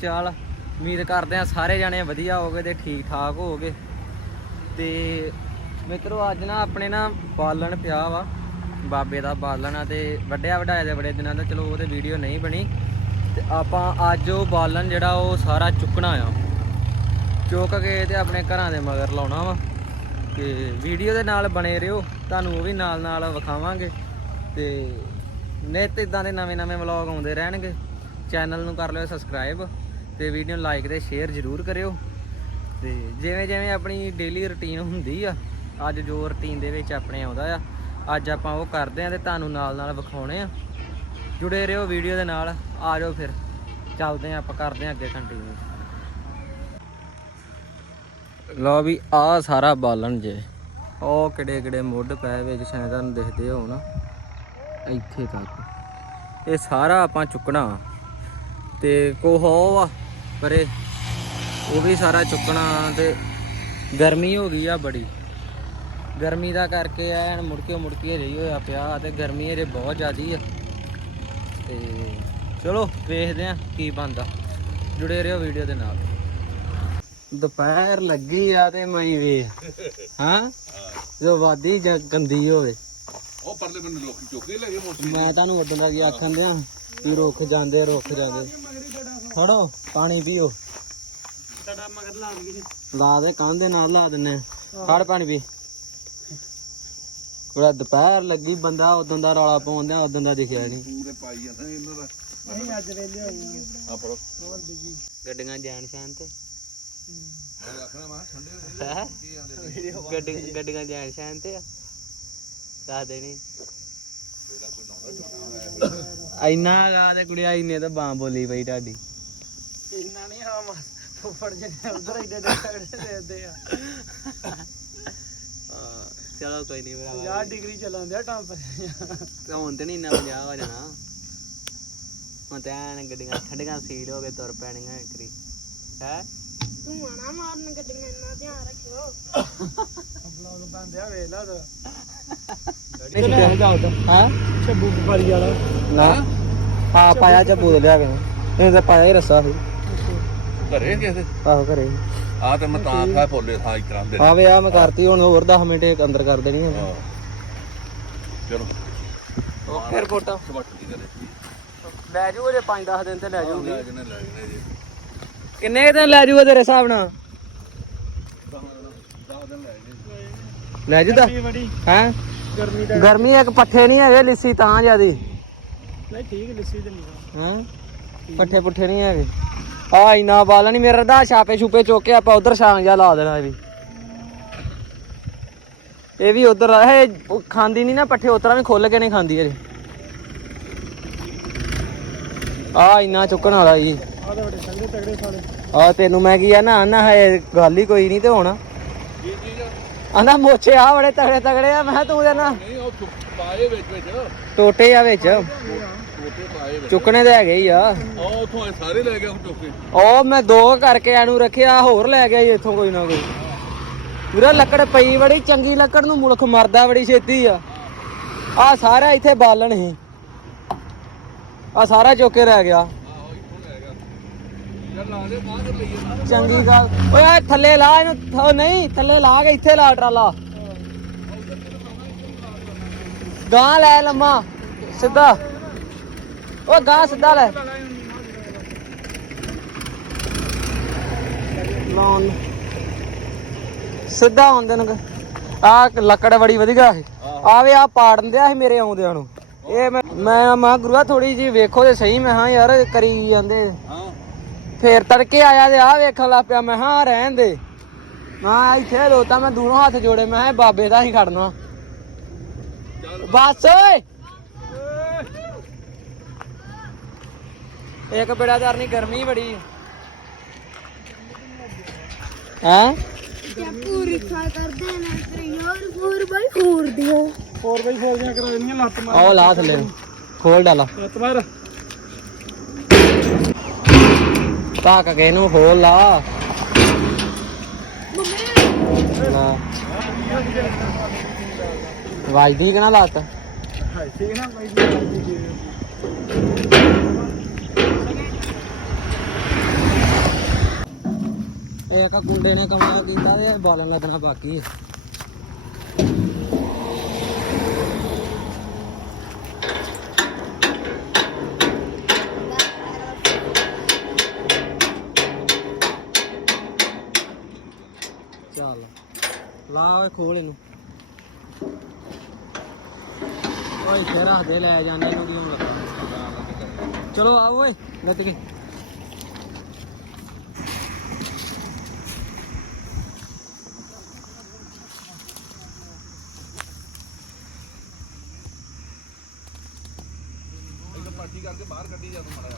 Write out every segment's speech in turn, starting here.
ਚਾਲ, ਉਮੀਦ ਕਰਦੇ ਆ ਸਾਰੇ ਜਾਣੇ ਵਧੀਆ ਹੋਗੇ ਤੇ ਠੀਕ ਠਾਕ ਹੋਗੇ। ਤੇ ਮਿੱਤਰੋ, ਅੱਜ ਨਾ ਆਪਣੇ ਨਾ ਬਾਲਣ ਪਿਆ ਵਾ। ਬਾਬੇ ਦਾ ਬਾਲਣ ਆ ਤੇ ਵੱਡਿਆ ਵਡਾਇਆ ਦੇ ਬੜੇ ਦਿਨਾਂ ਦਾ ਚਲੋ ਉਹਦੇ ਵੀਡੀਓ ਨਹੀਂ ਬਣੀ। ਤੇ ਆਪਾਂ ਅੱਜ ਉਹ ਬਾਲਣ ਜਿਹੜਾ ਉਹ ਸਾਰਾ ਚੁੱਕਣਾ ਆ। ਚੁੱਕ ਕੇ ਤੇ ਆਪਣੇ ਘਰਾਂ ਦੇ ਮਗਰ ਲਾਉਣਾ ਵਾ। ਤੇ ਵੀਡੀਓ ਦੇ ਨਾਲ ਬਣੇ ਰਹੋ, ਤੁਹਾਨੂੰ ਉਹ ਵੀ ਨਾਲ ਨਾਲ ਵਿਖਾਵਾਂਗੇ। ਤੇ ਨਿੱਤ ਇਦਾਂ ਦੇ ਨਵੇਂ ਨਵੇਂ ਵਲੌਗ ਆਉਂਦੇ ਰਹਿਣਗੇ। ਚੈਨਲ ਨੂੰ ਕਰ ਲਿਓ ਸਬਸਕ੍ਰਾਈਬ ਤੇ ਵੀਡੀਓ ਨੂੰ ਲਾਈਕ ਤੇ ਸ਼ੇਅਰ ਜ਼ਰੂਰ ਕਰਿਓ। ਤੇ ਜਿਵੇਂ ਜਿਵੇਂ ਆਪਣੀ ਡੇਲੀ ਰੁਟੀਨ ਹੁੰਦੀ ਆ, ਅੱਜ ਜੋ ਰੁਟੀਨ ਦੇ ਵਿੱਚ ਆਪਣੇ ਆਉਂਦਾ ਆ, ਅੱਜ ਆਪਾਂ ਉਹ ਕਰਦੇ ਆ ਤੇ ਤੁਹਾਨੂੰ ਨਾਲ ਨਾਲ ਵਿਖਾਉਣੇ ਆ। ਜੁੜੇ ਰਹੋ ਵੀਡੀਓ ਦੇ ਨਾਲ, ਆ ਜਾਓ ਫਿਰ। ਚੱਲਦੇ ਆ, ਆਪਾਂ ਕਰਦੇ ਆ ਅੱਗੇ ਕੰਟੀਨਿਊ ਲਓ ਵੀ ਆ ਸਾਰਾ ਬਾਲਣ ਜੇ। ਉਹ ਕਿਹੜੇ ਕਿਹੜੇ ਮੁੱਢ ਪਏ ਵਿੱਚ ਸ਼ਾਇਦ ਤੁਹਾਨੂੰ ਦਿਖਦੇ ਹੋਣ। ਇੱਥੇ ਤੱਕ। ਇਹ ਸਾਰਾ ਆਪਾਂ ਚੁੱਕਣਾ। ਤੇ ਕੋਹ ਆ? ਪਰੇ। ਉਹ ਵੀ ਸਾਰਾ ਚੁੱਕਣਾ ਤੇ ਗਰਮੀ ਹੋ ਗਈ ਆ ਬੜੀ। ਗਰਮੀ ਦਾ ਕਰਕੇ ਐਨ ਮੁੜਕੇ ਮੁੜਕੇ ਰਹੀ ਹੋਇਆ ਪਿਆ ਤੇ ਗਰਮੀ ਇਹਦੇ ਬਹੁਤ ਜ਼ਿਆਦੀ ਆ। ਤੇ ਚਲੋ ਵੇਖਦੇ ਆ ਕੀ ਬਣਦਾ। ਜੁੜੇ ਰਹੋ ਵੀਡੀਓ ਦੇ ਨਾਲ। ਦੁਪਹਿਰ ਲੱਗੀ ਆ ਤੇ ਮੈਂ ਵੇਖ। ਹਾਂ? ਜੋ ਵਾਦੀ ਜਾਂ ਗੰਦੀ ਹੋਵੇ। ਉਹ ਪਰਲੇ ਬੰਨੇ ਲੋਕੀ ਚੁੱਕੇ ਲੈ ਗਏ ਮੋਟਰ ਮੈਂ ਤੁਹਾਨੂੰ ਉਦੋਂ ਦਾ ਕੀ ਆਖਣ ਦਿਆਂ ਵੀ ਰੁੱਖ ਜਾਂਦੇ ਰੁੱਖ ਜਾਂਦੇ। ਫੜੋ ਪਾਣੀ ਪੀਓ। ਸਾਡਾ ਮਗਰ ਲਾ ਗਈ ਲਾ ਦੇ ਕੰਨ ਦੇ ਨਾਲ ਲਾ ਦਿੰਨੇ। ਫੜ ਪਾਣੀ ਪੀ। ਥੋੜਾ ਦੁਪਹਿਰ ਲੱਗੀ ਬੰਦਾ ਉਦੋਂ ਦਾ ਰੌਲਾ ਪਾਉਂਦਿਆ ਉਦੋਂ ਦਾ ਦਿਖਿਆ ਨਹੀਂ ਪੂਰੇ ਪਾਈ ਜਾਂਦਾ ਇਹਨਾਂ ਦਾ। ਅਸੀਂ ਅੱਜ ਵੇਲੇ ਹੋਏ ਆ। ਪਰੋ ਗੱਡੀਆਂ ਜਾਣ ਸ਼ਾਨ ਤੇ। ਗੱਡੀਆਂ ਜਾਣ ਸ਼ਾਨ ਤੇ ਆ। ਦੱਸ ਦੇਣੀ। ਇੰਨਾ ਗਾ ਤੇ ਕੁੜੀਆ ਇੰਨੇ ਤਾਂ ਬਾਂ ਬੋਲੀ ਪਈ ਤੁਹਾਡੀ। ਇੰਨਾ ਨਹੀਂ ਆ। ਮਾ ਫੁੱਫੜ ਜੀ ਨੇ ਉਧਰ ਇੱਡੇ ਦੇ ਤਗੜੇ ਦੇਦੇ ਆ। ਹਾਂ, ਚਲੋ ਕੋਈ ਨਹੀਂ 50 ਡਿਗਰੀ ਚੱਲਣ ਦਿਆ ਟੈਂਪਰੇਚਰ ਤੇ। ਹੁਣ ਤੇ ਨਹੀਂ ਇੰਨਾ 50 ਹੋ ਜਾਣਾ। ਹੁਣ ਤੇ ਐਨ ਗੱਡੀਆਂ ਠੰਡੀਆਂ ਸੀਲ ਹੋ ਕੇ ਤੁਰ ਪੈਣੀਆਂ ਇੱਕਰੀ ਹੈ? ਧੂਆਂ ਮਾਰਨ ਗੱਡੀਆਂ ਇੰਨਾ ਧਿਆਨ ਰੱਖਿਓ। ਬਲੌਗ ਬੰਦਿਆ ਵੇਖ ਲਾ ਤੂੰ ਹਾਂ? ਛੱਬੂ ਬੁਖਾਰੀ ਵਾਲਾ। ਨਾ। ਹਾਂ ਪਾਇਆ ਚ ਬੂਦ ਲਿਆ ਕੇ। ਇਹ ਤਾਂ ਪਾਇਆ ਹੀ ਰਸਾ ਸੀ। ਘਰੇ ਕਿਸੇ ਆਹੋ ਘਰੇ। ਆ ਤੇ ਮੈਂ ਤਾਂ ਆਖਾ ਭੋਲੇ ਥਾਂ ਹੀ ਕਰਾਂਦੇ ਆ ਵੇ ਆ ਮੈਂ ਕਰਤੀ ਹੁਣ ਹੋਰ 10 ਮਿੰਟ ਇਹ ਅੰਦਰ ਕਰ ਦੇਣੀ ਹੈ। ਹਾਂ। ਚਲੋ। ਫਿਰ ਰਿਪੋਰਟਾਂ ਸਵੱਟ ਦੀ ਕਰੇ? ਲੈ ਜੂ ਜੇ 5-10 ਦਿਨ ਤੇ ਲੈ ਜੂਗੀ ਲੈ ਜਨੇ ਲੈ ਜਨੇ ਜੀ। ਕਿੰਨੇ ਕੁ ਦਿਨ ਲੈ ਜੂਗਾ ਤੇਰੇ ਹਿਸਾਬ ਨਾਲ? 10 ਦਿਨ ਲੈ ਜਨੇ ਲੈ ਜੂ ਤਾਂ ਗਰਮੀ ਬੜੀ। ਹੈ? ਗਰਮੀ ਦਾ ਗਰਮੀ ਇੱਕ ਪੱਠੇ ਨਹੀਂ ਹੈਗੇ ਲਿੱਸੀ ਤਾਂ ਜਿਆਦੀ। ਨਹੀਂ ਠੀਕ ਲੱਸੀ ਤੇ ਨਹੀਂ। ਹੈ? ਪੱਠੇ ਪੁੱਠੇ ਨਹੀਂ ਹੈਗੇ। ਆ ਇਨਾ ਬਾਲਾ ਨਹੀਂ ਮੇਰਾ ਦਾ ਛਾਪੇ ਛੂਪੇ ਚੁੱਕ ਕੇ ਆਪਾਂ ਉਧਰ ਛਾਂ ਜਾ ਲਾ ਦੇਣਾ ਇਹ ਵੀ। ਇਹ ਵੀ ਉਧਰ ਇਹ ਖਾਂਦੀ ਨਹੀਂ ਨਾ ਪੱਠੇ ਉਤਰਾ ਵੀ ਖੁੱਲ ਕੇ ਨਹੀਂ ਖਾਂਦੀ ਇਹ। ਆ ਇਨਾ ਚੁੱਕਣ ਵਾਲਾ ਜੀ। ਆ ਤੈਨੂੰ ਮੈਂ ਕੀ ਆ ਨਾ ਨਾ ਹੈ ਗੱਲ ਹੀ ਕੋਈ ਨਹੀਂ ਤੇ ਹੁਣ। ਆਂਦਾ ਮੋਚੇ ਆ ਬੜੇ ਤਗੜੇ ਤਗੜੇ ਆ ਮੈਂ ਤੂੰ ਜਨਾ ਨਹੀਂ ਉਹ ਪਾਏ ਵਿੱਚ ਵਿੱਚ। ਟੋਟੇ ਆ ਵਿੱਚ। ਚੁੱਕਣੇ ਤੇ ਹੈਗੇ ਹੀ ਆ। ਉਹ ਉਥੋਂ ਸਾਰੇ ਲੈ ਹੁਣ ਚੁੱਕ ਕੇ ਉਹ ਮੈਂ ਦੋ ਕਰਕੇ ਇਹਨੂੰ ਰੱਖਿਆ ਹੋਰ ਲੈ ਗਿਆ ਜੀ ਇੱਥੋਂ ਕੋਈ ਨਾ ਕੋਈ। ਪੂਰਾ ਲੱਕੜ ਪਈ ਬੜੀ ਚੰਗੀ ਲੱਕੜ ਨੂੰ ਮੁਲਕ ਮਰਦਾ ਬੜੀ ਛੇਤੀ ਆ। ਆ ਸਾਰਾ ਇੱਥੇ ਬਾਲਣ ਸੀ ਆ ਸਾਰਾ ਚੁੱਕ ਕੇ ਰਹਿ ਗਿਆ। ਗਿਆ। ਚੰਗੀ ਗੱਲ। ਓਏ ਆ ਥੱਲੇ ਲਾ ਇਹਨੂੰ ਉਹ ਨਹੀਂ ਥੱਲੇ ਲਾ ਕੇ ਇੱਥੇ ਲਾ ਟਰਾਲਾ। ਗਾਂ ਲੈ ਲੰਮਾ ਸਿੱਧਾ। ਓ ਗਾਂ ਸਿੱਧਾ ਲੈ। ਲਾਉਣ। ਸਿੱਧਾ ਆਉਂਦੇ ਨੂੰ ਆ ਲੱਕੜ ਬੜੀ ਵਧੀਆ ਹੈ ਆਵੇ ਆ ਪਾੜਨ ਦਿਆ ਸੀ ਮੇਰੇ ਆਉਂਦਿਆਂ ਨੂੰ। ਇਹ ਮੈਂ ਮੈਂ ਮਾ ਗੁਰੂਆ ਥੋੜੀ ਜੀ ਵੇਖੋ ਤੇ ਸਹੀ। ਮੈਂ ਹਾਂ ਯਾਰ ਕਰੀ ਜਾਂਦੇ। ਹਾਂ। ਫੇਰ ਤੜਕੇ ਆਇਆ ਤੇ ਆ ਵੇਖਣ ਲੱਗ ਪਿਆ। ਮੈਂ ਹਾਂ ਰਹਿਣ ਦੇ। ਮੈਂ ਇੱਥੇ ਲੋਤਾ ਮੈਂ ਦੂਰੋਂ ਹੱਥ ਜੋੜੇ। ਮੈਂ ਬਾਬੇ ਦਾ ਹੀ ਖੜਨਾ। ਬਸ ਓਏ। ਇੱਕ ਬੇੜਾਦਾਰ ਨਹੀਂ ਗਰਮੀ ਬੜੀ। ਹੈ? ਪੂਰੀ ਖਾ ਕਰਦੇ ਨੇ ਤੇਰੀ ਹੋਰ ਹੋਰ ਬਈ ਹੋਰ ਦਿਓ 4x4 ਦੀਆਂ ਕਰਾ ਦੇਣੀਆਂ ਲੱਤ ਮਾਰ। ਆਓ ਲਾ ਥੱਲੇ। ਨੂੰ। ਖੋਲ ਡਾਲਾ। ਲੱਤ ਮਾਰ। ਧੱਕ ਕੇ ਇਹਨੂੰ ਖੋਲ ਲਾ। ਲਾ ਵੱਜਦੀ ਕਿ ਨਾ ਲੱਤ? ਠੀਕ ਨਾ ਬਾਈ ਇੱਕ ਕੁੰਡੇ ਨੇ ਕਮਰਾ ਕੀਤਾ ਤੇ ਬਾਲਣ ਲੱਗਣਾ ਬਾਕੀ। ਹੈ ਚੱਲ, ਲਾ ਖੋਲ ਇਹਨੂੰ। ਓਏ ਇੱਥੇ ਰੱਖ ਦੇ ਲੈ ਜਾਂਦੇ ਇਹਨੂੰ ਕਿਉਂ ਲੱਗਾ। ਚਲੋ ਆਓ ਓਏ ਲੱਤ ਕੇ। ਪਾਰਟੀ ਕਰਕੇ ਬਾਹਰ ਕੱਢੀ ਜਾ ਤੂੰ ਮੜਾ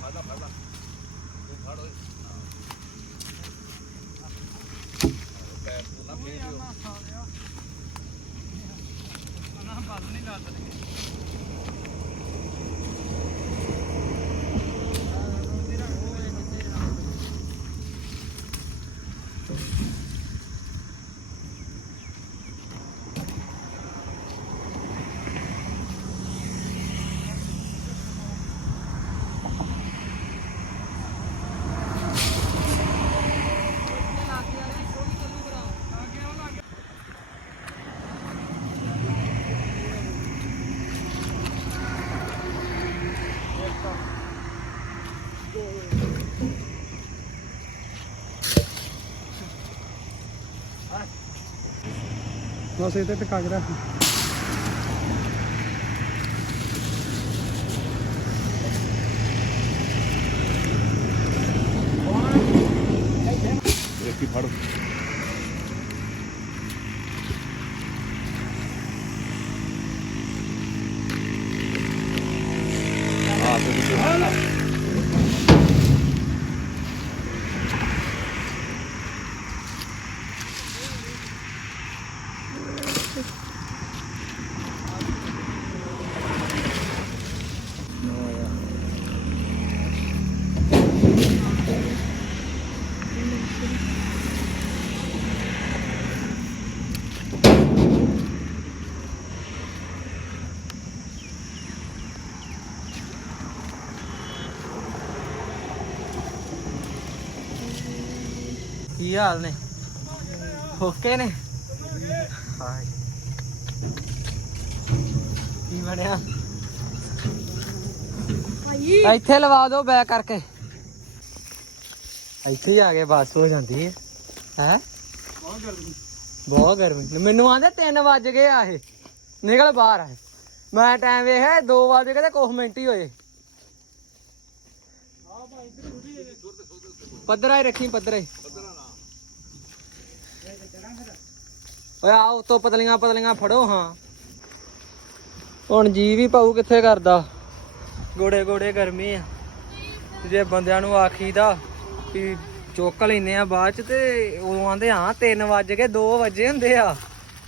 ਫੜਦਾ ਫੜਦਾ। ਤੂੰ ਫੜ ਓਏ। ਪੈਰ ਤੂੰ ਨਾ ਫੇਰ ਬਸ ਇਹ ਤੇ ਟਿਕਾ ਕੇ ਰੱਖ। ਇੱਕ ਹੀ ਫੜ। ਆ ਤੇ ਤੂੰ ਕੀ ਹਾਲ ਨੇ? ਓਕੇ ਨੇ? ਹਾਏ। ਕੀ ਬਣਿਆ? ਭਾਈ। ਇੱਥੇ ਲਵਾ ਦਿਓ ਬੈਕ ਕਰਕੇ। ਇੱਥੇ ਹੀ ਆ ਗਏ ਬਸ ਹੋ ਜਾਂਦੀ ਹੈ ਹੈ? ਬਹੁਤ ਗਰਮੀ। ਮੈਨੂੰ ਆਂਦੇ 3 ਵੱਜ ਗਏ ਆ ਇਹ। ਨਿਕਲ ਬਾਹਰ ਆ ਮੈਂ ਟਾਈਮ ਵੇਖਿਆ 2 ਵੱਜ ਗਏ ਤੇ ਕੁਝ ਮਿੰਟ ਹੀ ਹੋਏ। ਪੱਧਰਾ ਹੀ ਰੱਖੀ ਪੱਧਰਾ ਹੀ। ਓਏ ਆ ਉਤੋਂ ਪਤਲੀਆਂ ਪਤਲੀਆਂ ਫੜੋ ਹਾਂ। ਹੁਣ ਜੀ ਵੀ ਪਾਉ ਕਿੱਥੇ ਕਰਦਾ। ਗੋੜੇ ਗੋੜੇ ਗਰਮੀ ਆ। ਜੇ ਬੰਦਿਆਂ ਨੂੰ ਆਖੀਦਾ ਵੀ ਚੁੱਕ ਲੈਨੇ ਆ ਬਾਅਦ ਚ ਤੇ ਉਦੋਂ ਆਂਦੇ ਹਾਂ 3 ਵੱਜ ਗਏ 2 ਵਜੇ ਹੁੰਦੇ ਆ।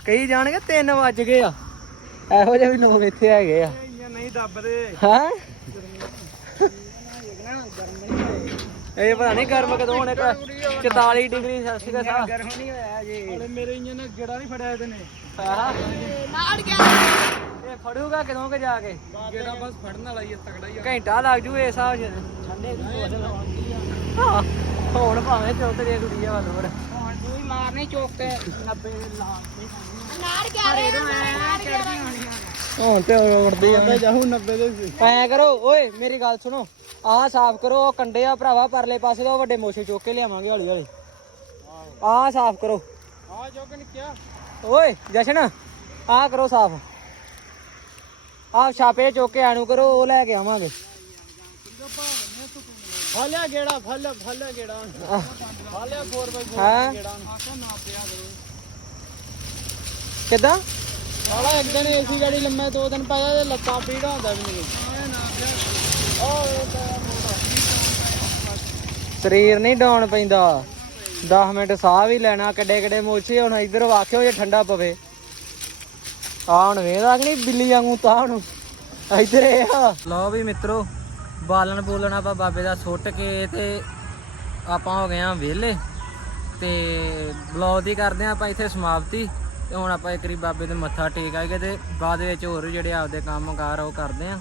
ਕਈ ਜਾਣਗੇ 3 ਵੱਜ ਗਏ ਆ। ਇਹੋ ਜਿਹੇ ਵੀ ਲੋਕ ਇੱਥੇ ਹੈਗੇ ਆ। ਨਹੀਂ ਦੱਬਦੇ। ਹੈ? ਇਹ ਪਤਾ ਨਹੀਂ ਗਰਮ ਕਦੋਂ ਹੋਣੇ 44 ਡਿਗਰੀ ਸੈਲਸੀਅਸ ਆ। ਗਰਮ ਨਹੀਂ ਹੋਇਆ ਜੀ ਹਲੇ ਮੇਰੇ ਇੰਜਨ ਨੇ ਗੇੜਾ ਨਹੀਂ ਫੜਿਆ ਇਹਦੇ ਨੇ। ਆਹ, ਨਾੜ ਗਿਆ। ਇਹ ਫੜੂਗਾ ਕਦੋਂ ਕਿ ਜਾ ਕੇ? ਗੇੜਾ ਬਸ ਫੜਨ ਵਾਲਾ ਹੀ ਤਗੜਾ ਹੀ ਘੰਟਾ ਲੱਗ ਜੂ ਇਸ ਹਿਸਾਬ ਚ ਠੰਡੇ ਦੀ ਬੋਤਲ ਆਉਂਦੀ ਆ। ਹਾਂ, ਹੁਣ ਭਾਵੇਂ ਚੁੱਕ ਜੇ ਕੁੜੀ ਆ ਲੋੜ ਹੁਣ ਤੂੰ ਹੀ ਮਾਰਨੀ ਚੁੱਕ ਕੇ 90 ਲਾ ਰੇ ਹੁਣ ਤੇ ਉੜਦੀ ਆ। ਜਾਹੂ 90 ਦੇ ਸੀ। ਐ ਕਰੋ ਓਏ ਮੇਰੀ ਗੱਲ ਸੁਣੋ। ਆਹ ਸਾਫ਼ ਕਰੋ ਉਹ ਕੰਡੇ ਆ ਭਰਾਵਾ ਪਰਲੇ ਪਾਸੇ ਦਾ ਉਹ ਵੱਡੇ ਮੋਛੇ ਚੁੱਕ ਕੇ ਲਿਆਵਾਂਗੇ ਹੌਲੀ ਹੌਲੀ। ਆਹ ਸਾਫ਼ ਕਰੋ। ਆ ਜੋਗ ਨੇ ਕਿਹਾ। ਓਏ ਜਸ਼ਨ ਆਹ ਕਰੋ ਸਾਫ਼। ਆਹ ਛਾਪੇ ਚੁੱਕ ਕੇ ਆਣੂ ਕਰੋ ਉਹ ਲੈ ਕੇ ਆਵਾਂਗੇ। ਫਾਲਿਆ ਗੇੜਾ ਫਾਲਿਆ ਫਾਲਿਆ ਗੇੜਾ। ਆਹ, ਫਾਲਿਆ 4x4 ਹੈਂ? ਗੇੜਾ। ਆਖਾ ਨਾ ਪਿਆ ਕਰੋ। ਕਿੱਦਾਂ? ਸਾਲਾ ਇੱਕ ਦਿਨ ਏਸੀ ਗਾੜੀ ਲੰਮੇ ਦੋ ਦਿਨ ਪਾਇਆ ਤੇ ਲੱਤਾਂ ਪੀੜਾ ਹੁੰਦਾ ਵੀ ਨਹੀਂ। ਸਰੀਰ ਨਹੀਂ ਡਾਉਣ ਪੈਂਦਾ। 10 ਮਿੰਟ ਸਾਹ ਵੀ ਲੈਣਾ ਕਿੱਡੇ ਕਿੱਡੇ ਮੋਚੇ ਹੁਣ ਇੱਧਰ ਵਾਖਿਓ ਜੇ ਠੰਡਾ ਪਵੇ। ਆ ਹੁਣ ਵੇਦਾ ਕਿ ਨਹੀਂ ਬਿੱਲੀ ਵਾਂਗੂ ਤਾਂ ਹੁਣ। ਇੱਧਰ ਆ। ਲਓ ਵੀ ਮਿੱਤਰੋ ਬਾਲਣ ਬੋਲਣ ਆਪਾਂ ਬਾਬੇ ਦਾ ਸੁੱਟ ਕੇ ਤੇ ਆਪਾਂ ਹੋ ਗਏ ਆ ਵਿਹਲੇ। ਤੇ ਬਲੌਗ ਦੀ ਕਰਦੇ ਆ ਆਪਾਂ ਇੱਥੇ ਸਮਾਪਤੀ। ਤੇ ਹੁਣ ਆਪਾਂ ਇੱਕ ਵਾਰੀ ਬਾਬੇ ਦੇ ਮੱਥਾ ਟੇਕ ਆਈਏ ਤੇ ਬਾਅਦ ਵਿੱਚ ਹੋਰ ਜਿਹੜੇ ਆਪਦੇ ਕੰਮ ਕਾਰ ਉਹ ਕਰਦੇ ਆ।